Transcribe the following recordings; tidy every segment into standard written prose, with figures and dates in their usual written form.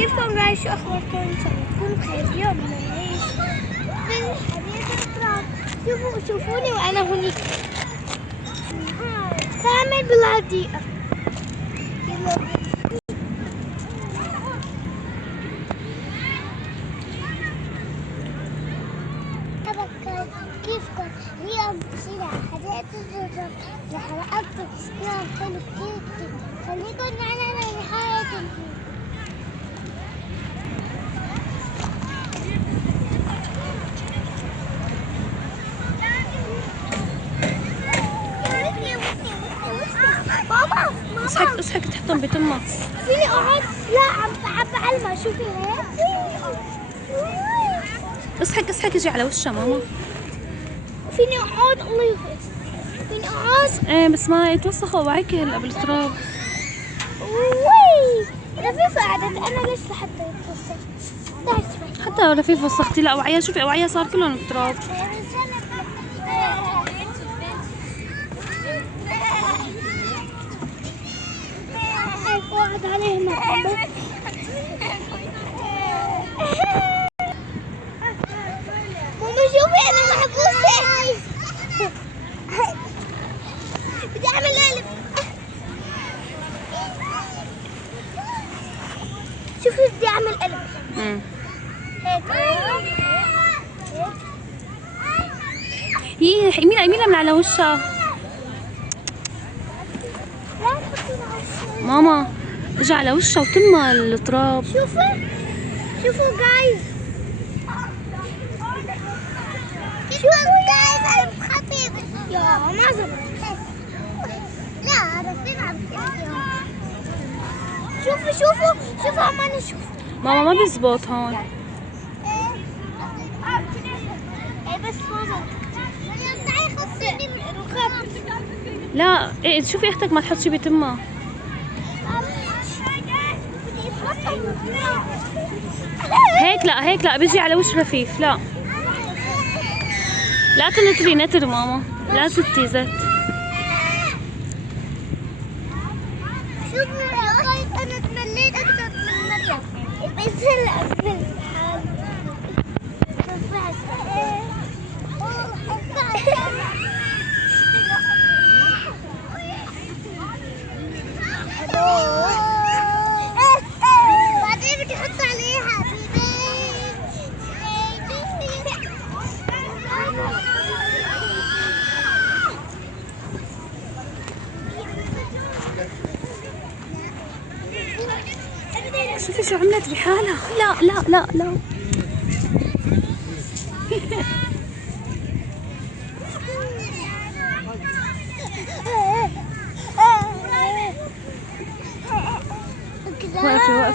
كيفكم جاي؟ شو اخباركم؟ ان شاء الله تكونوا بخير. اليوم بنعيش بالحديقة التراب. شوفوني وانا هنيك بعمل بالحديقة. كيفكم؟ اليوم مشينا حديقة التراب رح نقضي يوم حلو كتير. خليكم معنا لنهاية الفيديو. ماما اصحك تحطهم بتمك. فيني اقعد؟ لا عم بعلمها. شوفي هيك. اصحك اجي على وشها ماما. فيني اقعد؟ الله يخلص. فيني اقعد؟ ايه بس ما يتوسخوا وعيك هلا بالتراب. وي رفيفة قعدت. انا ليش لحتى يتوسخ؟ تعال شوي. حتى لو رفيف وسختي. لا اوعيها. شوفي اوعيها صار كلهم بالتراب. قاعد عليه محبة. ماما شوفي انا محبوسة. بدي اعمل قلب. شوفي بدي اعمل قلب. هيك يميلها من على وشها. ماما اجي على وشها وتمها التراب. شوفوا جايز. شوفوا جايز انا بخفي. يا ما زبط. لا بس بلعب. شوفوا عمالي اشوف. ماما ما بيزبط هون. ايه بس ما زبط. تعي خصني رخام. لا ايه شوفي اختك ما تحط شي بتمها. هيك لا بيجي على وش رفيف. لا تنتري نتر ماما. لا ستي زت. شوفوا انا تمليت اكثر من مرة. بس هلا بالحال بعدين بدي احط عليها شوفي شو عملت بحالها. لا وقفي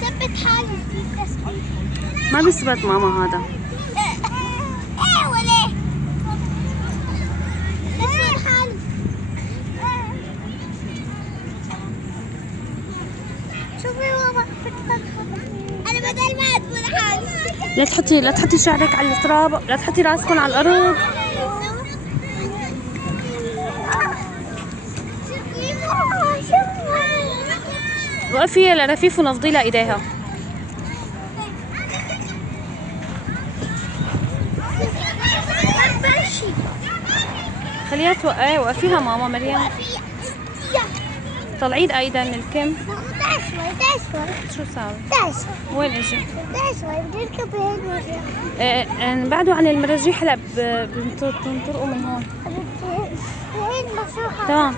ثبت حالي في التسبيح. ما بيثبت ماما هذا. ايه وليه؟ ثبت حالي. شوفي ماما انا بدل ما ادبر حالي. لا تحطي شعرك على التراب. لا تحطي راسكم على الارض. وقفي يا رفيف ونفضي لها ايديها. خليها توقعي. وقفيها ماما مريم. طلعي ايدها من الكم. تعال شوي. شو ساوي؟ تعال شوي. وين اجي؟ تعال شوي بدي اركب هيك. بعدوا عن المراجيح. هلا بنطرقوا من هون. هيك مفتوحة. تمام.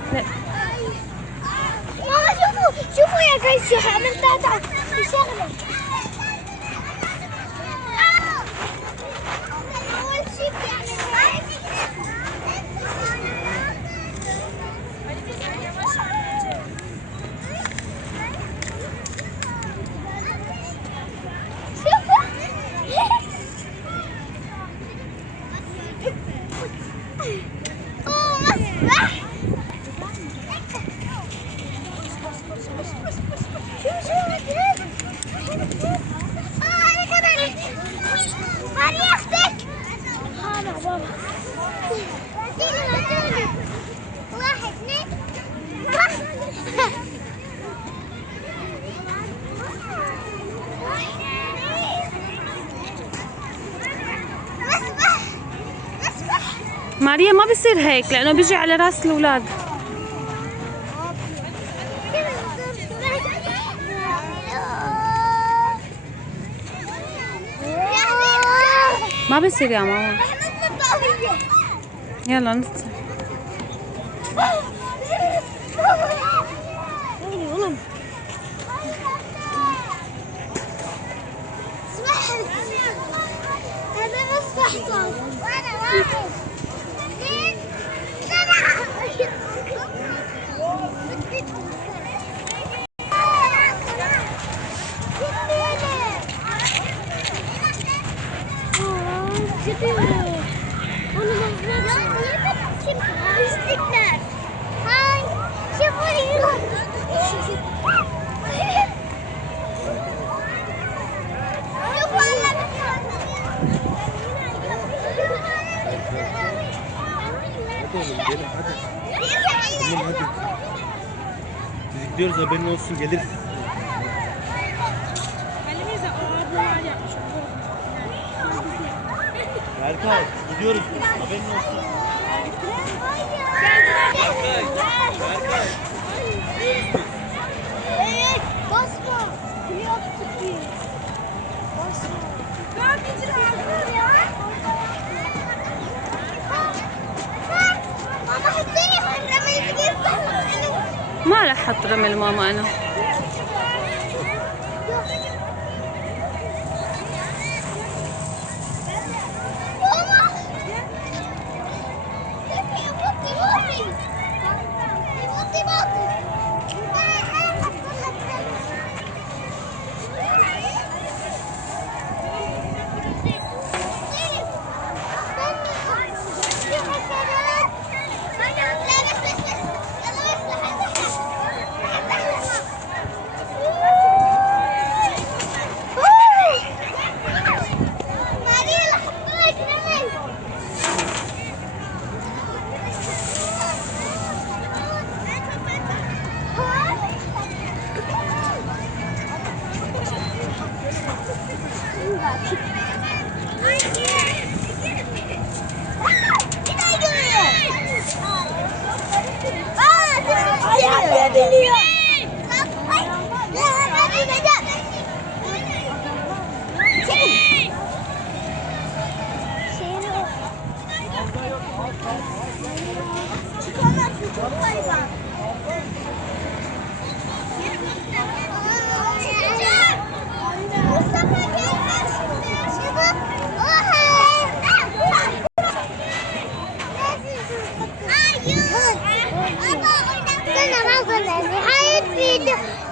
ماما شوفوا يا جايز شو عملت. في شغلة. أول شي بيعمل هيك. ماريا ما بصير هيك لأنه بيجي على راس الأولاد. ما بصير يا ماما. يلا نطلع. انا بس بحصل وانا واحد اثنين هاي Biz gidiyoruz, haberin olsun, geliriz. Berkay, gidiyoruz. Haberin olsun. Berkay. Basma. Blok tutuyor. Basma. ماما حطيني في الرمل كبير. ما رح أحط رمل ماما أنا.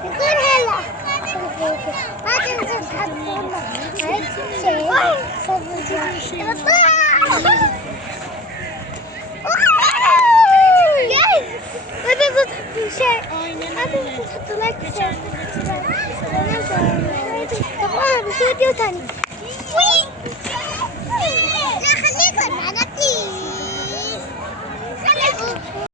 يكون هلا ما تنسى تحط هيك شيء ما تنسى تحط شيء ما تنسى تحط لك شيء طبعا بصوت ثاني